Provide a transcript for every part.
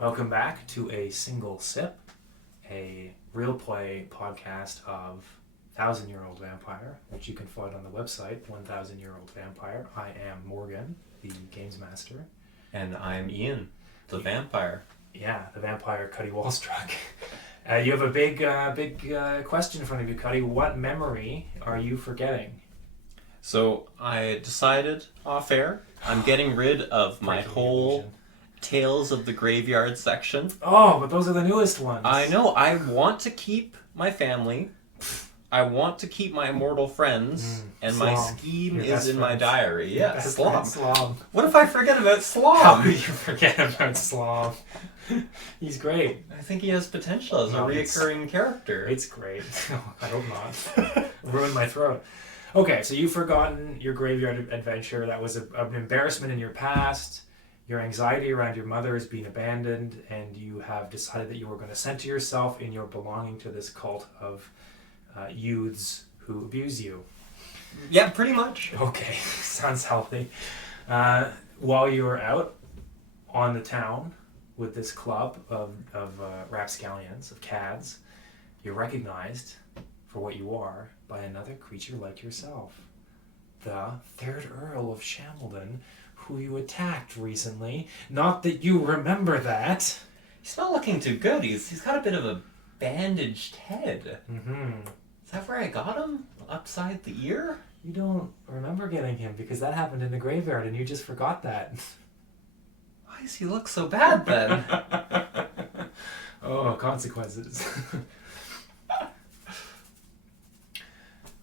Welcome back to A Single Sip, a real play podcast of 1,000-Year-Old Vampire, which you can find on the website, 1,000-Year-Old Vampire. I am Morgan, the games master. And I'm Ian, the vampire. Yeah, the vampire Cuddy Wallstruck. You have a big question in front of you, Cuddy. What memory are you forgetting? So I decided off air, I'm getting rid of my whole Tales of the Graveyard section. Oh, but those are the newest ones. I know, I want to keep my family. I want to keep my immortal friends, and SLoM. my scheme Your is best in my friends. diary. Yeah, SLoM. SLoM. What if I forget about How could SLoM? you forget about SLoM? He's great. I think he has potential as a reoccurring character. It's great. I hope not. Ruined my throat. Okay, so you've forgotten your graveyard adventure. That was an embarrassment in your past. Your anxiety around your mother is being abandoned, and you have decided that you were going to center yourself in your belonging to this cult of youths who abuse you. Yeah, pretty much. Okay, sounds healthy. While you were out on the town with this club of rapscallions, of cads, you're recognized for what you are by another creature like yourself. The third Earl of Shambledon, who you attacked recently. Not that you remember that. He's not looking too good. He's got a bit of a bandaged head. Mm-hmm. Is that where I got him? Upside the ear? You don't remember getting him because that happened in the graveyard and you just forgot that. Why does he look so bad then? Oh, consequences.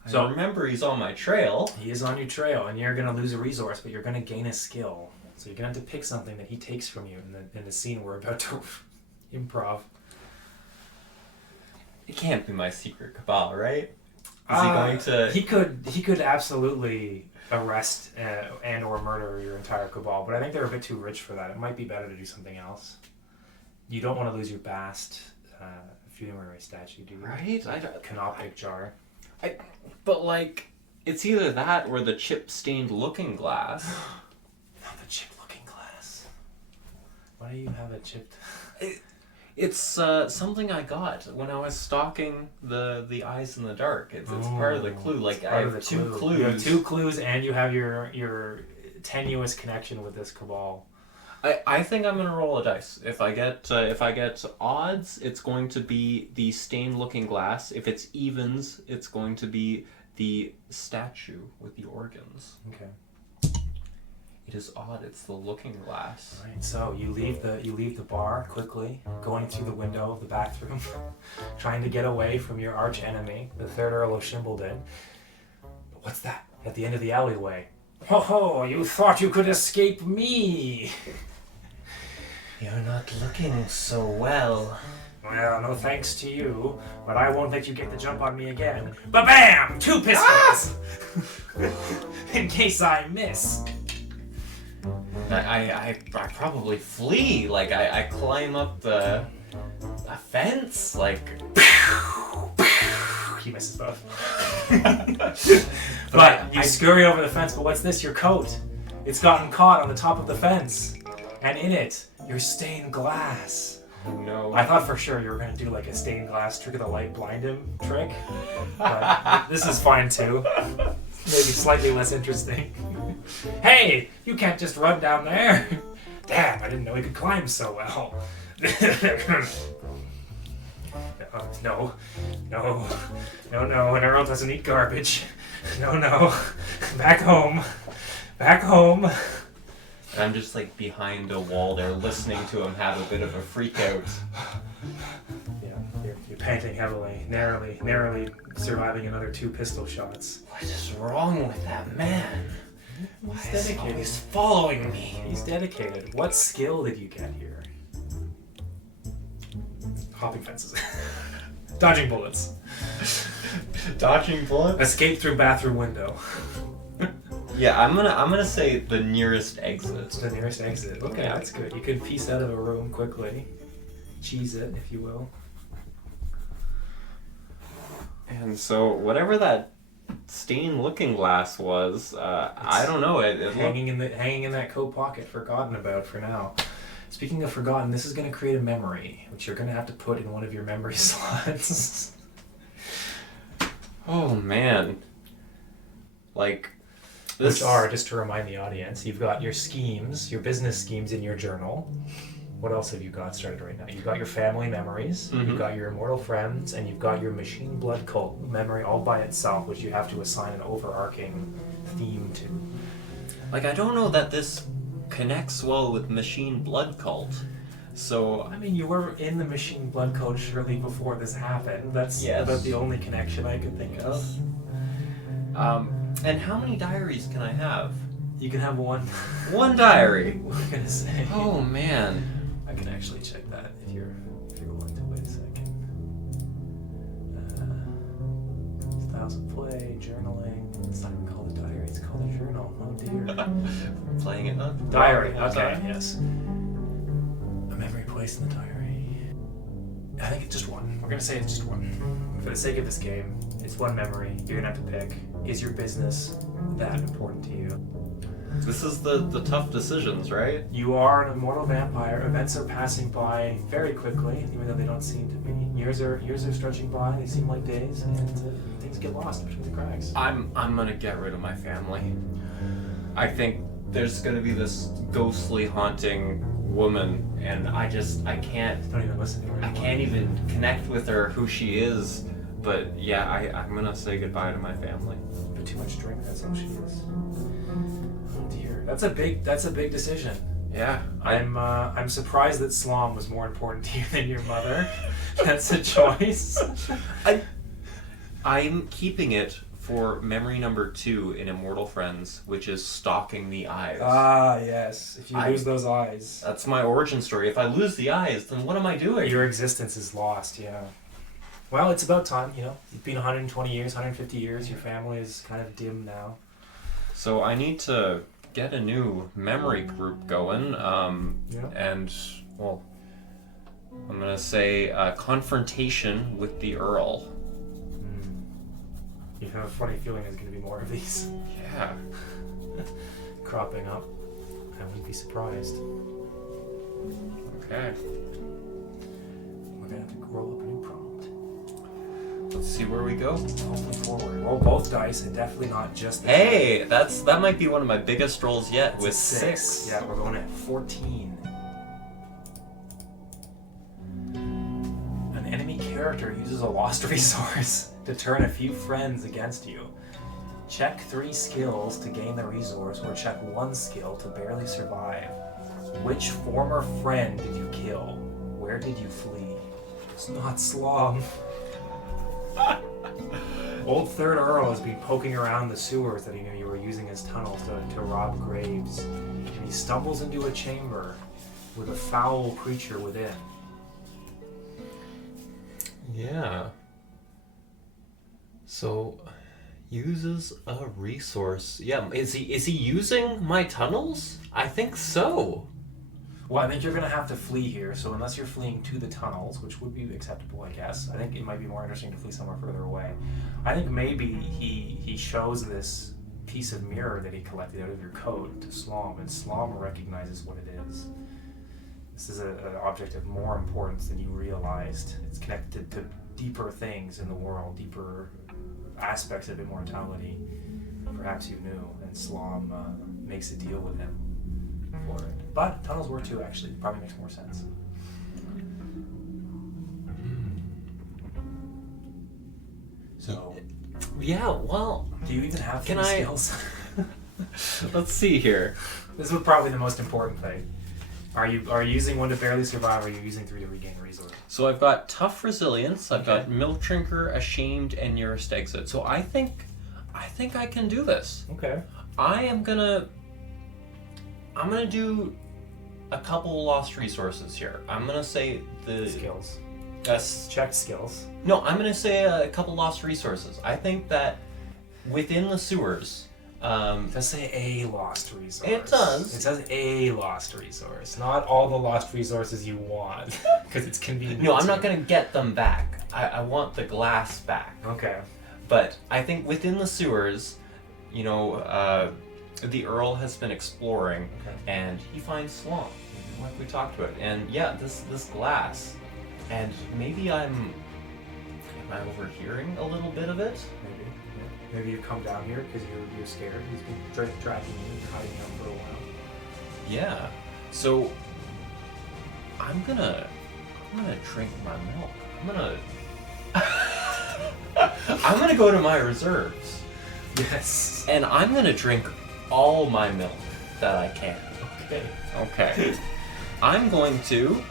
So remember, he's on my trail. He is on your trail, and you're going to lose a resource, but you're going to gain a skill. So you're going to have to pick something that he takes from you in the scene we're about to improv. It can't be my secret cabal, right? Is he going to... He could absolutely arrest and or murder your entire cabal, but I think they're a bit too rich for that. It might be better to do something else. You don't want to lose your Bast funerary statue, do you? Right? Canoptic jar. But, like, it's either that or the chip-stained looking glass. Not the chip-looking glass. Why do you have a chipped... It's something I got when I was stalking the eyes in the dark. It's part of the clue. Like, I have two clues. You have two clues, and you have your tenuous connection with this cabal. I think I'm gonna roll a dice. If I get odds, it's going to be the stained looking glass. If it's evens, it's going to be the statue with the organs. Okay. It is odd. It's the looking glass. Right. So you leave the bar quickly, going through the window of the bathroom, trying to get away from your arch enemy, the third Earl of Shambledon. But what's that at the end of the alleyway? Ho ho! You thought you could escape me. You're not looking so well. Well, no thanks to you, but I won't let you get the jump on me again. Ba-bam! 2 pistols! In case I miss. I probably flee. Like, I climb up a fence. Like, He misses both. But you scurry over the fence, but what's this? Your coat. It's gotten caught on the top of the fence. And in it, your stained glass. oh no. I thought for sure you were going to do like a stained glass trick of the light blind him trick. But this is fine too. Maybe slightly less interesting. Hey, you can't just run down there. Damn, I didn't know he could climb so well. No. An Earl doesn't eat garbage. No. Back home. I'm just like behind a wall there, listening to him have a bit of a freak out. Yeah, you're panting heavily, narrowly surviving another 2 pistol shots. What is wrong with that man? He's Why is he dedicated. always following me? He's dedicated. What skill did you get here? Hopping fences. Dodging bullets. Dodging bullets? Escape through bathroom window. Yeah, I'm gonna say the nearest exit. The nearest exit. Okay, Yeah. that's good. You could piece out of a room quickly. Cheese it, if you will. And so whatever that stained looking glass was, I don't know. It Hanging in that coat pocket, forgotten about for now. Speaking of forgotten, this is going to create a memory, which you're going to have to put in one of your memory slots. Oh man. Like this. Which are, just to remind the audience, you've got your schemes, your business schemes in your journal. What else have you got started right now? You've got your family memories, you've got your immortal friends, and you've got your machine blood cult memory all by itself, which you have to assign an overarching theme to. Like, I don't know that this connects well with machine blood cult. So I mean, you were in the machine blood cult surely before this happened. That's about the only connection I could think of. And how many diaries can I have? You can have one. One diary. What am I gonna say? Oh man. I can actually check that if you're willing to wait a second. 1,000 play, journaling. It's not even called a diary, it's called a journal. Oh dear. Playing it up. Diary, okay, yes. A memory placed in the diary. I think it's just one. We're gonna say it's just one. For the sake of this game, it's one memory. You're gonna have to pick. Is your business that important to you? This is the tough decisions, right? You are an immortal vampire. Events are passing by very quickly, even though they don't seem to be. Years are stretching by. They seem like days, and things get lost between the cracks. I'm gonna get rid of my family. I think there's gonna be this ghostly haunting woman, and I can't. Don't even listen to her. I can't even connect with her, who she is. But yeah, I'm gonna say goodbye to my family. But too much drink. That's all she is. Oh dear. That's a big decision. Yeah, I'm surprised that SLoM was more important to you than your mother. That's a choice. I'm keeping it for memory number 2 in Immortal Friends, which is stalking the eyes. Ah, yes. If you lose those eyes. That's my origin story. If I lose the eyes, then what am I doing? Your existence is lost, yeah. Well, it's about time, you know. It's been 120 years, 150 years. Your family is kind of dim now. So I need to get a new memory group going. And, well, I'm going to say confrontation with the Earl. You have a funny feeling there's going to be more of these. Yeah. Cropping up. I wouldn't be surprised. Okay. We're going to have to roll up a new prompt. Let's see where we go. Hopefully forward. Roll both dice and definitely not just the Hey, that might be one of my biggest rolls yet. That's with a 6. Yeah, we're going at 14. An enemy character uses a lost resource to turn a few friends against you. Check 3 skills to gain the resource, or check 1 skill to barely survive. Which former friend did you kill? Where did you flee? It's not SLoM. Old Third Earl has been poking around the sewers that he knew you were using as tunnels to rob graves, and he stumbles into a chamber with a foul creature within. Yeah. So, uses a resource. Yeah, is he using my tunnels? I think so. Well, I think you're going to have to flee here, so unless you're fleeing to the tunnels, which would be acceptable, I guess, I think it might be more interesting to flee somewhere further away. I think maybe he shows this piece of mirror that he collected out of your coat to SLoM, and SLoM recognizes what it is. This is an object of more importance than you realized. It's connected to deeper things in the world, deeper aspects of immortality. Perhaps you knew, and SLoM makes a deal with him for it. But tunnels were too, actually. It probably makes more sense. So, yeah, well, do you even have can three I skills? Let's see here. This is probably the most important thing. Are you using 1 to barely survive, or are you using 3 to regain resource? So I've got tough resilience, I've got milk drinker, ashamed, and nearest exit. So I think I can do this. Okay. I'm gonna do a couple lost resources here. I'm gonna say the Skills. Yes. Check skills. No, I'm gonna say a couple lost resources. I think that within the sewers. It does say a lost resource. It does. It says a lost resource, not all the lost resources you want, because it's convenient. No, I'm not gonna get them back. I want the glass back. Okay. But I think within the sewers, the Earl has been exploring, and he finds SLoM. like we talked about. And yeah, this glass, and maybe am I overhearing a little bit of it? Maybe. Yeah. Maybe you come down here because you're scared. He's been dragging you, hiding out for a while. Yeah. So I'm gonna drink my milk. I'm gonna go to my reserves. Yes. And I'm gonna drink all my milk that I can. Okay. I'm going to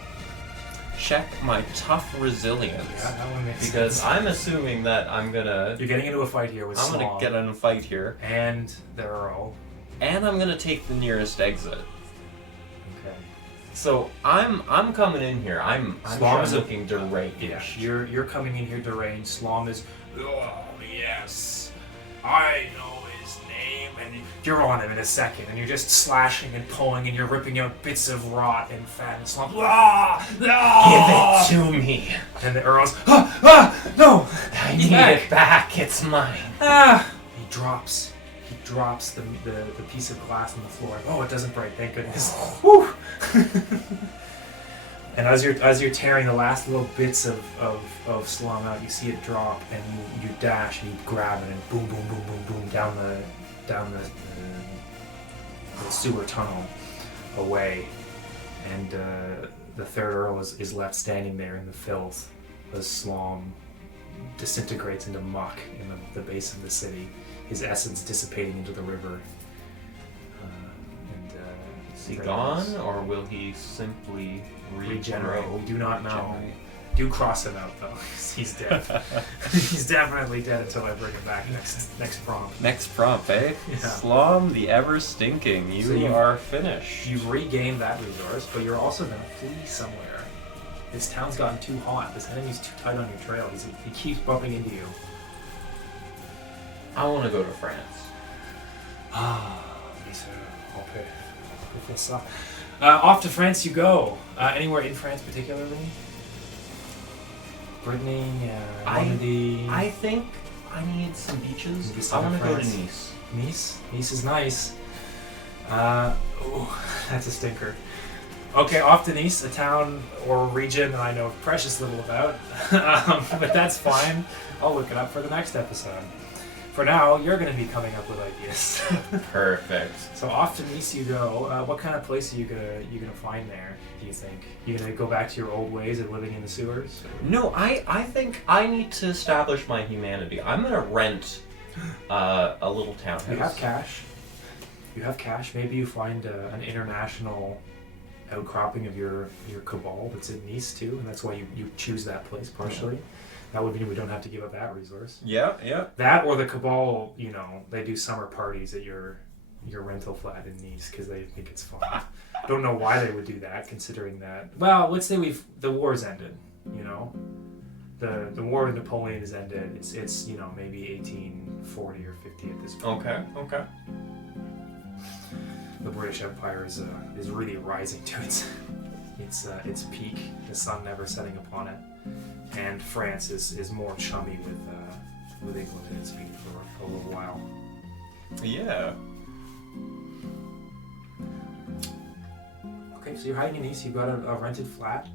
check my tough resilience. Yeah, that one makes because sense. I'm assuming that You're getting into a fight here with I'm SLoM. gonna get in a fight here. And the Earl. And I'm gonna take the nearest exit. Okay. So I'm coming in here. I'm SLoM is looking deranged. Yeah, you're coming in here deranged. SLoM is, oh yes, I know his name, and you're on him in a second, and you're just slashing and pulling, and you're ripping out bits of rot and fat, and SLoM, Give it to me. And the Earl's, no, I need it back. It's mine. He drops the piece of glass on the floor. Oh, it doesn't break, thank goodness. Whew. And as you're tearing the last little bits of SLoM out, you see it drop, and you dash and you grab it, and boom, boom, boom, boom, boom down the sewer tunnel away, and the third Earl is left standing there in the filth as SLoM disintegrates into muck in the base of the city, his essence dissipating into the river. Is he gone, or will he simply regenerate? We do not know. Regenerate. Do cross him out though. He's dead. He's definitely dead until I bring him back next prompt. Next prompt, eh? Yeah. SLoM, the ever stinking. You are finished. You've regained that resource, but you're also gonna flee somewhere. This town's gotten too hot. This enemy's too tight on your trail. He keeps bumping into you. I want to go to France. Off to France you go. Anywhere in France particularly? Brittany, Normandy. I think I need some beaches. Maybe I want to go to France. Nice. Nice? Nice is nice. That's a stinker. Okay, off to Nice, a town or region that I know precious little about. But that's fine. I'll look it up for the next episode. For now, you're going to be coming up with ideas. Perfect. So off to Nice you go. What kind of place are you gonna find there, do you think? You gonna go back to your old ways of living in the sewers? No, I think I need to establish my humanity. I'm gonna rent a little townhouse. You have cash. Maybe you find an international outcropping of your cabal that's in Nice too, and that's why you choose that place partially. That would mean we don't have to give up that resource. Yeah. That or the cabal, they do summer parties at your rental flat in Nice because they think it's fun. Don't know why they would do that, considering that. Well, let's say the war's ended. The war with Napoleon has ended. It's maybe 1840 or 50 at this point. Okay. The British Empire is really rising to its peak. The sun never setting upon it, and France is more chummy with England and its peak for a little while. Yeah. Okay, so you're hiding in Nice. You've got a rented flat.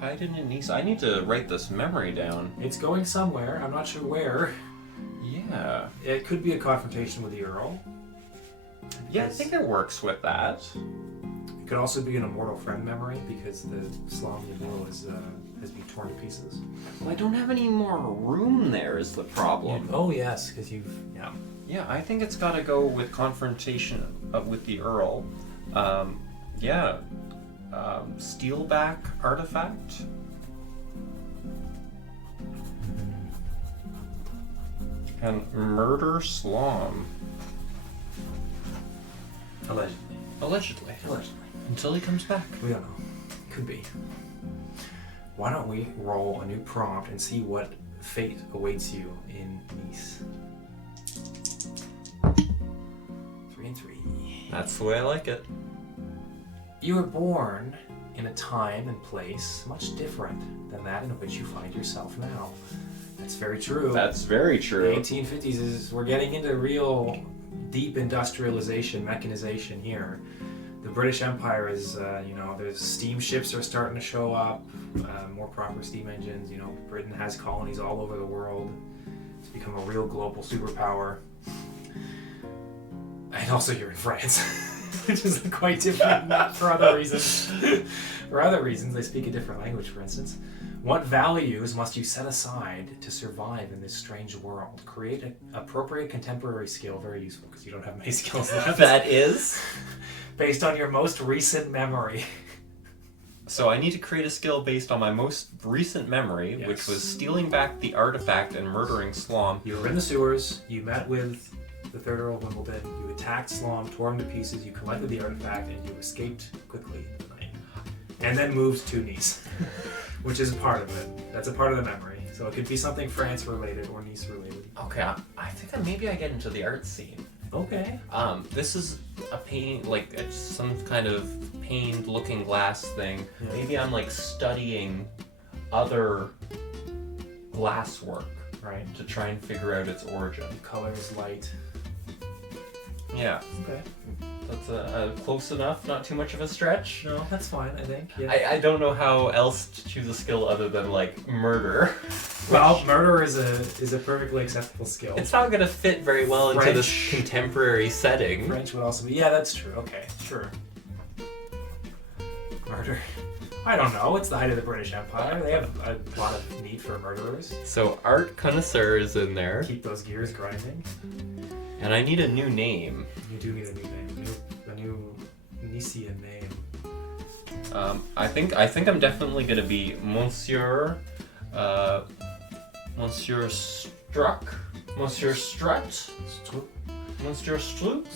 Hiding in Nice. I need to write this memory down. It's going somewhere. I'm not sure where. Yeah. It could be a confrontation with the Earl. Yeah, I think it works with that. It could also be an immortal friend memory because the SLoM Earl has been torn to pieces. Well, I don't have any more room there is the problem. Oh yes, because Yeah, I think it's got to go with confrontation with the Earl. Steelback artifact. And murder SLoM. Allegedly. Until he comes back. We don't know. Could be. Why don't we roll a new prompt and see what fate awaits you in Nice? 3 and 3. That's the way I like it. You were born in a time and place much different than that in which you find yourself now. That's very true. That's very The true. 1850s we're getting into real deep industrialization, mechanization here. the British Empire is, there's steamships are starting to show up, more proper steam engines. Britain has colonies all over the world. It's become a real global superpower. And also you're in France, which is quite different, not for other reasons. For other reasons, they speak a different language, for instance. What values must you set aside to survive in this strange world? Create an appropriate contemporary skill, very useful because you don't have many skills left. That is? Based on your most recent memory. So I need to create a skill based on my most recent memory, Yes. which was stealing back the artifact and murdering SLoM. You were in the sewers, you met with the third Earl of Wimbledon, you attacked SLoM, tore him to pieces, you collected the artifact, and you escaped quickly in the night. And then moved to Nice, which is a part of it. That's a part of the memory. So it could be something France related or Nice related. Okay, I think maybe I get into the art scene. Okay. This is a paint, like it's some kind of pained looking glass thing. Yeah. Maybe I'm like studying other glass work Right. to try and figure out its origin. Color is light. Yeah, Okay. that's close enough, not too much of a stretch. No, that's fine, I think. Yeah. I don't know how else to choose a skill other than like murder. Well, murder is a perfectly acceptable skill. It's not gonna fit very well into this French. contemporary setting. French would also be. Yeah, that's true. Okay, sure. Murder. I don't know. It's the height of the British Empire. They have a lot of need for murderers. So art connoisseur is in there, Keep those gears grinding. and I need a new name. You do need a new name, a new Nician name. I think I'm definitely gonna be Monsieur Struck, Monsieur Strut, Monsieur Strut,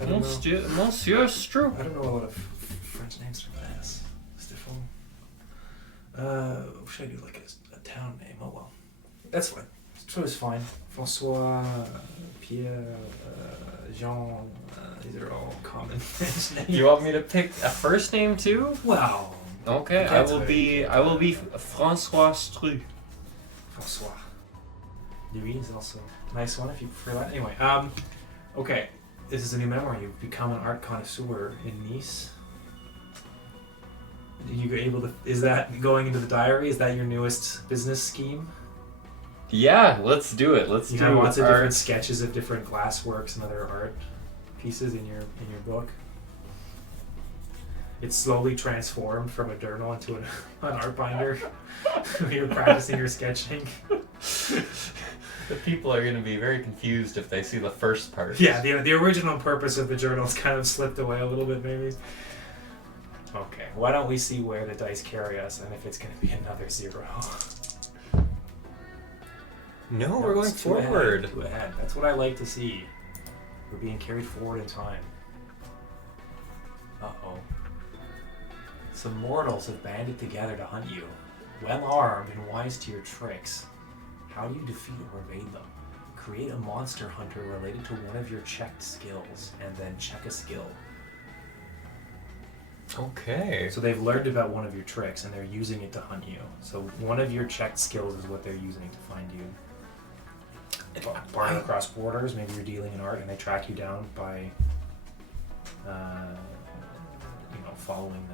I don't know. Monsieur Struck. I don't know a lot of French names from this. Stéphane. Should I do like a town name? Oh well. That's fine. Strut is fine. François, Pierre, Jean. These are all common French names. You want me to pick a first name too? Well. Okay, I will be François Stru. François. Louis is also a nice one if you prefer that. Anyway, okay. This is a new memory. You've become an art connoisseur in Nice. Are you able to? Is that going into the diary? Is that your newest business scheme? Yeah, let's do it. Let's You do have lots of art. different sketches of different glass works and other art pieces in your book. It's slowly transformed from a journal into an art binder. You're practicing your sketching. The people are going to be very confused if they see the first part. Yeah, the original purpose of the journal's kind of slipped away a little bit, maybe. Okay, why don't we see where the dice carry us and if it's going to be another 0. No, we're going It's two forward. Ahead, two ahead. That's what I like to see. We're being carried forward in time. Uh-oh. Some mortals have banded together to hunt you. Well armed and wise to your tricks. How do you defeat or evade them? Create a monster hunter related to one of your checked skills, and then check a skill. Okay. So they've learned about one of your tricks, and they're using it to hunt you. So one of your checked skills is what they're using to find you. Barring across borders, maybe you're dealing in art, and they track you down by, following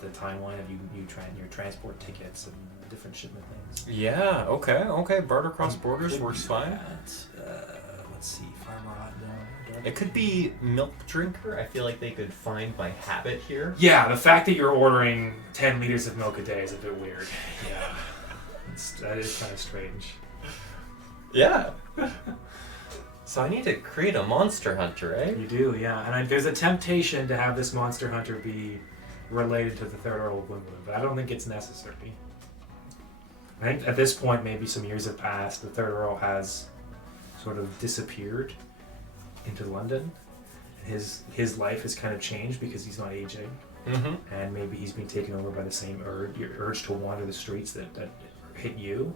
the timeline of your transport tickets and different shipment things. Yeah, okay. Barter cross borders Could works be fine. that. Let's see, farmer hot no. It could be milk drinker. I feel like they could find my habit here. Yeah, the fact that you're ordering 10 liters of milk a day is a bit weird. Yeah, that is kind of strange. Yeah. So I need to create a monster hunter, eh? You do, yeah. And there's a temptation to have this monster hunter be related to the third Earl of Wimbledon, but I don't think it's necessary. I think at this point, maybe some years have passed. The third Earl has sort of disappeared into London. His life has kind of changed because he's not aging, and maybe he's being taken over by the same urge to wander the streets that hit you,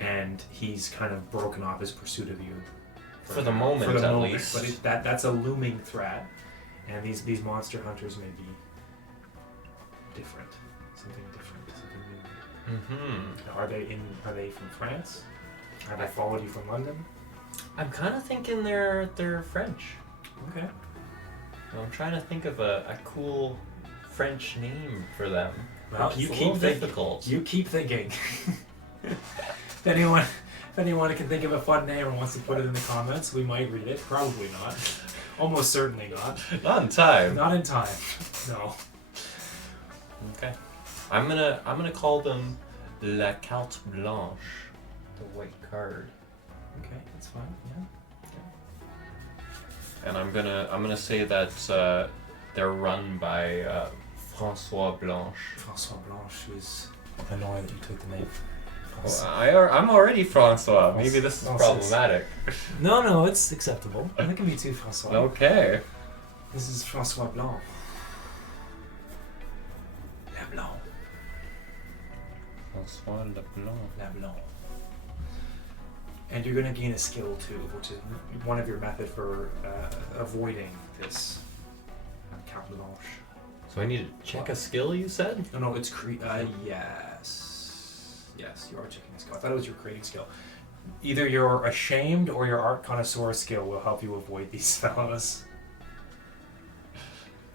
and he's kind of broken off his pursuit of you. For the moment, at least. But that's a looming threat, and these monster hunters may be different, something different, something new. Are they from France? Have they followed you from London? I'm kind of thinking they're French. Okay. I'm trying to think of a cool French name for them. Well, It's you a keep little thinking. difficult. You keep thinking. If anyone can think of a fun name and wants to put it in the comments, we might read it. Probably not. Almost certainly not. Not in time. Not in time. No. Okay. I'm gonna call them La Carte Blanche, the white card, Okay, that's fine. Yeah. and I'm gonna say that they're run by François Blanche. Francois Blanche, who's annoyed that you took the name. Well, I'm already François. Maybe this is problematic. No, it's acceptable. That can be too, Francois. Okay. This is Francois Blanc. La Blanc. François Leblanc. La Blanc. And you're going to gain a skill too, which is one of your method for avoiding this Carte Blanche. So I need to check a skill, you said? No, it's yes. Yes, you are checking a skill. I thought it was your creating skill. Either your ashamed or your art connoisseur skill will help you avoid these fellows.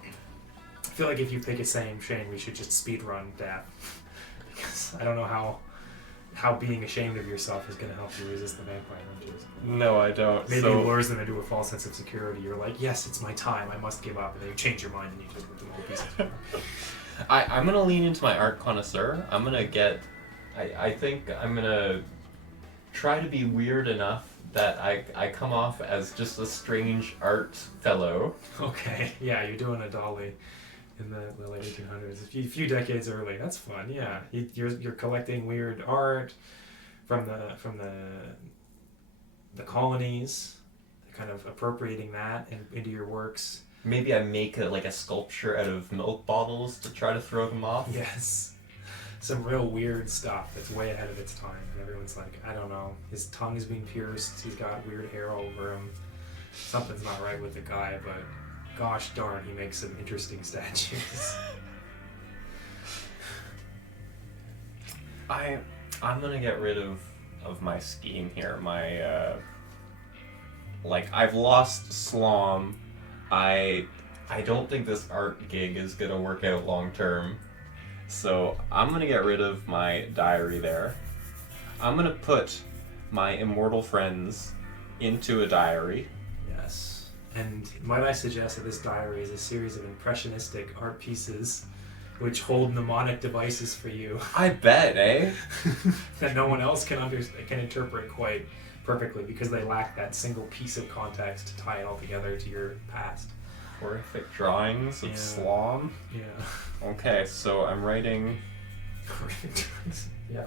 I feel like if you pick a shame, we should just speedrun death. Because I don't know how being ashamed of yourself is going to help you resist the vampire hunches. No, I don't. Maybe So it lures them into a false sense of security. You're like, yes, it's my time. I must give up. And then you change your mind and you just rip them all to pieces. I'm gonna lean into my art connoisseur. I'm gonna get. I think I'm gonna try to be weird enough that I come off as just a strange art fellow. Okay, yeah, you're doing a dolly in the late 1800s, a few decades early. That's fun. Yeah, you're collecting weird art from the colonies, kind of appropriating that into your works. Maybe I make a sculpture out of milk bottles to try to throw them off. Yes, some real weird stuff that's way ahead of its time, and everyone's like, I don't know, his tongue is being pierced, he's got weird hair over him, something's not right with the guy, but gosh darn, he makes some interesting statues. I'm gonna get rid of my scheme here. My I've lost SLoM. I don't think this art gig is gonna work out long term. So I'm gonna get rid of my diary there. I'm gonna put my immortal friends into a diary. Yes. And might I suggest that this diary is a series of impressionistic art pieces which hold mnemonic devices for you I bet, eh? that no one else can interpret quite perfectly because they lack that single piece of context to tie it all together to your past. Horrific drawings of Yeah. SLoM. Yeah. Okay, so I'm writing. Yeah.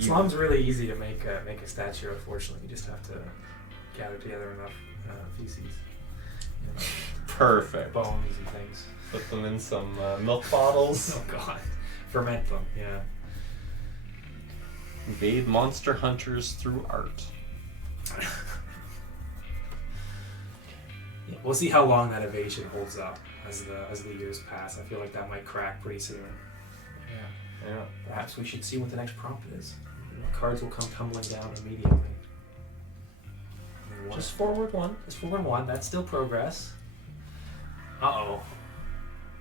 You- SLoM's really easy to make a statue. Unfortunately, you just have to gather together enough feces, Perfect. bones, and things. Put them in some milk bottles. Oh God, ferment them. Yeah. Evade monster hunters through art. Yeah, we'll see how long that evasion holds up as the years pass. I feel like that might crack pretty soon. Yeah. Perhaps we should see what the next prompt is. The cards will come tumbling down immediately. Just forward one. Just forward one. That's still progress. Uh-oh.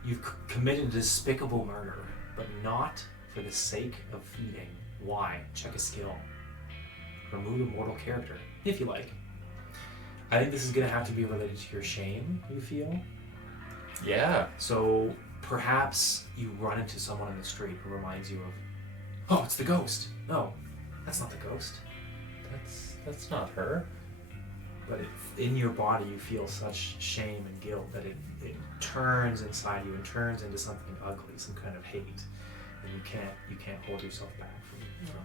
You've committed a despicable murder, but not for the sake of feeding. Why? Check a skill. Remove a mortal character, if you like. I think this is going to have to be related to your shame, you feel? Yeah. So perhaps you run into someone in the street who reminds you of, oh, it's the ghost. No, that's not the ghost. That's not her. But in your body you feel such shame and guilt that it turns inside you and turns into something ugly, some kind of hate, and you can't hold yourself back from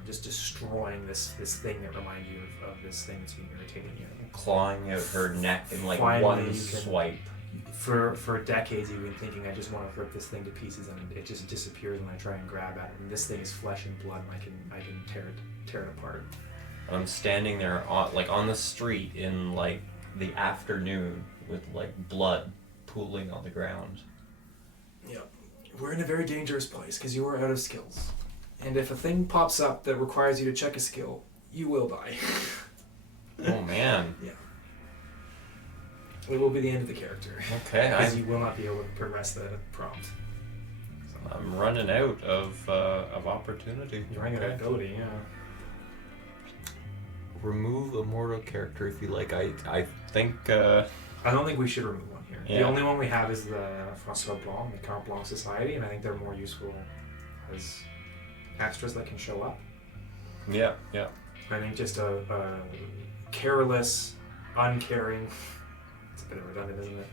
just destroying this thing that reminds you of this thing that's been irritating you. Clawing out her neck in Finally, one you can- swipe. For decades you've been thinking, I just want to rip this thing to pieces, and it just disappears when I try and grab at it. And this thing is flesh and blood, and I can tear it apart. I'm standing there on the street in the afternoon with blood pooling on the ground. Yeah, we're in a very dangerous place because you are out of skills, and if a thing pops up that requires you to check a skill, you will die. Oh man. Yeah. It will be the end of the character. Okay, Because you will not be able to progress the prompt. I'm running out of opportunity. You're running out of ability, yeah. Remove a mortal character if you like. I think. I don't think we should remove one here. Yeah. The only one we have is the SLoM, the Carte Blanche Society, and I think they're more useful as extras that can show up. Yeah. I think just a careless, uncaring. It's a bit redundant, isn't it?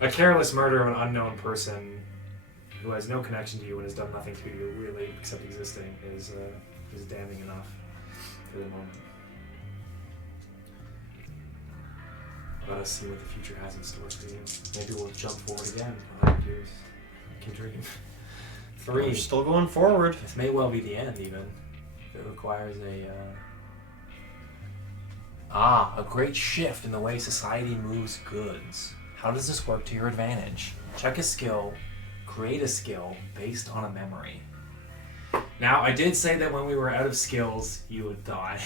A careless murder of an unknown person who has no connection to you and has done nothing to you, really, except existing, is damning enough for the moment. Let us see what the future has in store for you. Maybe we'll jump forward again 100 years. I can dream. 3. We're still going forward. This may well be the end, even. If it requires a great shift in the way society moves goods. How does this work to your advantage? Check a skill, create a skill based on a memory. Now, I did say that when we were out of skills, you would die.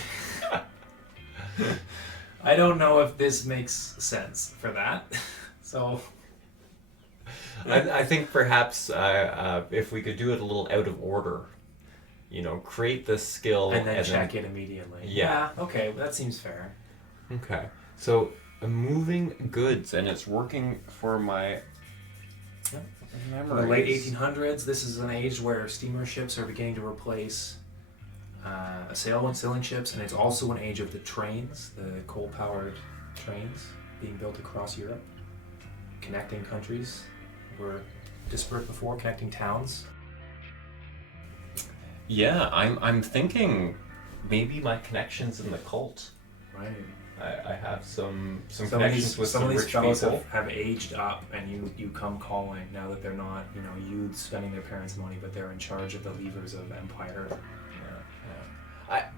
I don't know if this makes sense for that. So I think perhaps if we could do it a little out of order, create this skill and then check it immediately. Yeah. Okay, that seems fair. Okay. So moving goods, and it's working for my In memories. the late 1800s, this is an age where steamer ships are beginning to replace sailing ships, and it's also an age of the trains, the coal-powered trains being built across Europe, connecting countries. Were disparate before, connecting towns. Yeah, I'm thinking maybe my connections in the cult. Right. I have some Some connections with some these rich fellows people. have aged up, and you come calling now that they're not youths spending their parents' money, but they're in charge of the levers of empire. I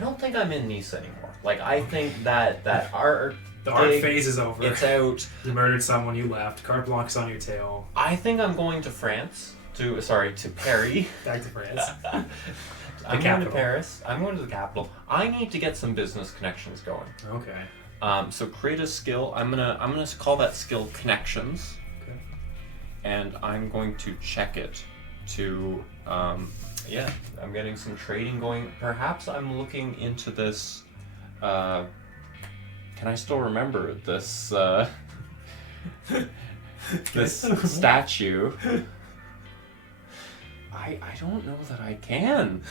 don't think I'm in Nice anymore. Like, I think that art The art phase is over. It's out. You murdered someone, you left. Carte Blanche's on your tail. I think I'm going to France. To Paris. Back to France. I'm going to Paris. I'm going to the capital. I need to get some business connections going. Okay. So create a skill. I'm gonna call that skill connections. Okay. And I'm going to check it to I'm getting some trading going. Perhaps I'm looking into this. Can I still remember this? This statue. I don't know that I can.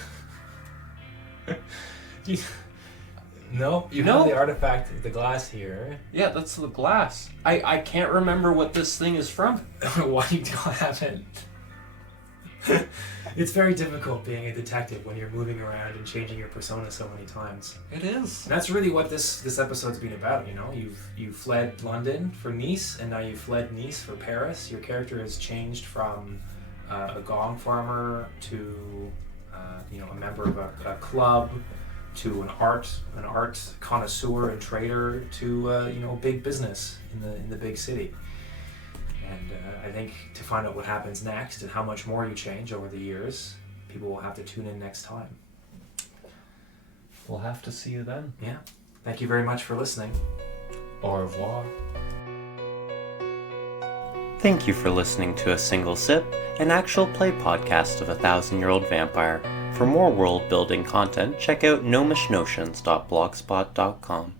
No, you have the artifact, the glass here. Yeah, that's the glass. I can't remember what this thing is from. Why you don't have it? It's very difficult being a detective when you're moving around and changing your persona so many times. It is. And that's really what this episode's been about. You've fled London for Nice, and now you've fled Nice for Paris. Your character has changed from a gong farmer to a member of a club, to an art connoisseur and trader, to big business in the big city. And I think to find out what happens next and how much more you change over the years, people will have to tune in next time. We'll have to see you then. Yeah. Thank you very much for listening. Au revoir. Thank you for listening to A Single Sip, an actual play podcast of a 1,000-year-old vampire. For more world-building content, check out gnomishnotions.blogspot.com.